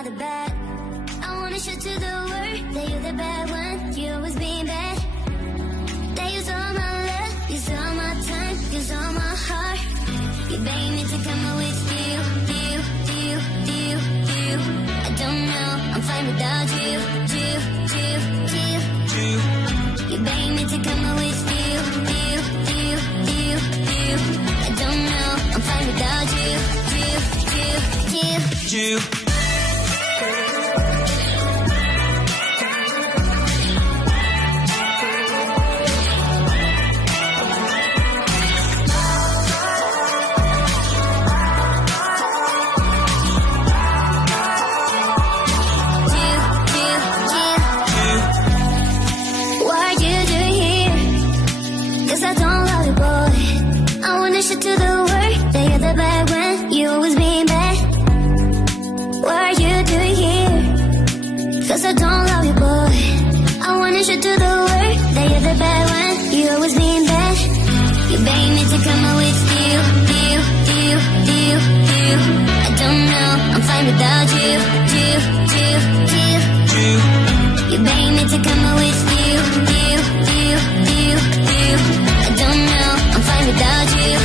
are the bad. I wanna show to the world that you're the bad one. You always being bad. That use all my love, use all my time, use all my heart. You beg me to come away with you. I don't know, I'm fine without you. You beg me to come away with you. I don't know, I'm fine without you. To the world that you're the bad when you always being bad. What are you doing here? Cause I don't love you, boy. I wanna show to the world that you're the bad when you always being bad. You beg me to come away with you. I don't know, I'm fine without you. You beg me to come away with you. I don't know, I'm fine without you.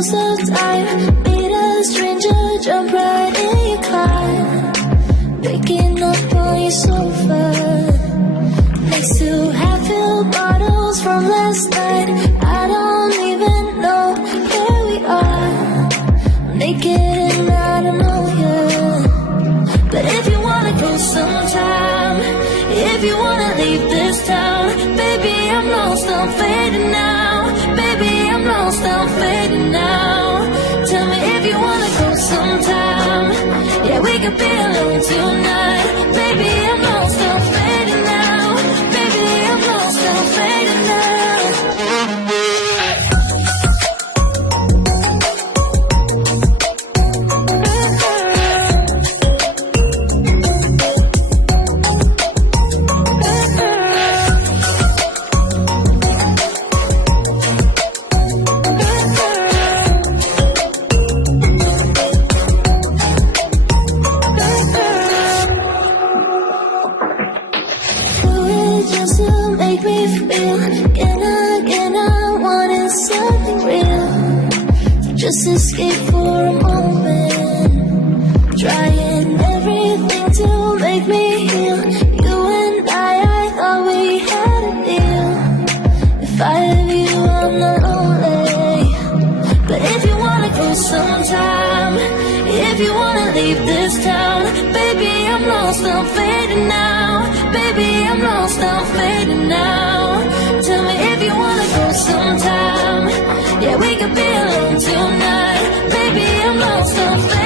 most of the time. Meet a stranger, jump right in your car, waking up on your sofa next to half-filled bottles from last night. I don't even know where we are, naked and I don't know you. But if you wanna go sometime, if you wanna leave this town, baby, I'm lost, I'm fading now. Baby, I'm lost, I'm fading now. Tell me if you wanna go sometime. Yeah, we could be alone tonight. Baby, I'm lost, I'm fading now. Baby, I'm lost, I'm fading now. Just escape for a moment, trying everything to make me heal. You and I thought we had a deal. If I have you, I'm not lonely. But if you wanna go sometime, if you wanna leave this town, baby, I'm lost, I'm fading now. Baby, I'm lost, I'm fading now. Tell me if you wanna go sometime. Yeah, we could be alone tonight. Baby, I'm lost, I'm fading.